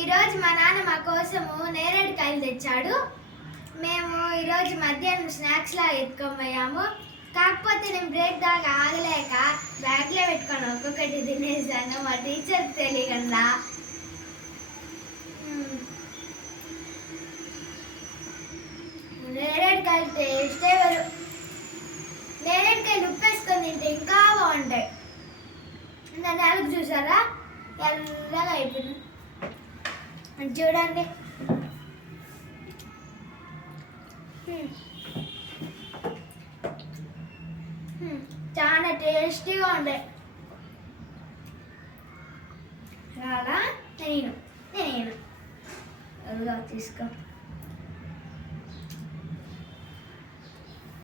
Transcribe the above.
ఈరోజు మా నాన్న మా కోసము నేరేడుకాయలు తెచ్చాడు. మేము ఈరోజు మధ్యాహ్నం స్నాక్స్లా ఎత్తుకోమయ్యాము. కాకపోతే నేను బ్రేక్ దాకా ఆగలేక బ్యాగ్లో పెట్టుకొని ఒక్కొక్కటి తినేసాను. మా టీచర్కి తెలియకుండా నేరేడుకాయలు టేస్టే వేరు. నేరేడుకాయలు ఉప్పేసుకొని తింటే ఇంకా బాగుంటాయి. నా నాలుగు చూసారా ఎల్లగా అయిపోయింది. చూడండి, చాలా టేస్టీగా ఉంటాయి. రాగా నేను తీసుకో.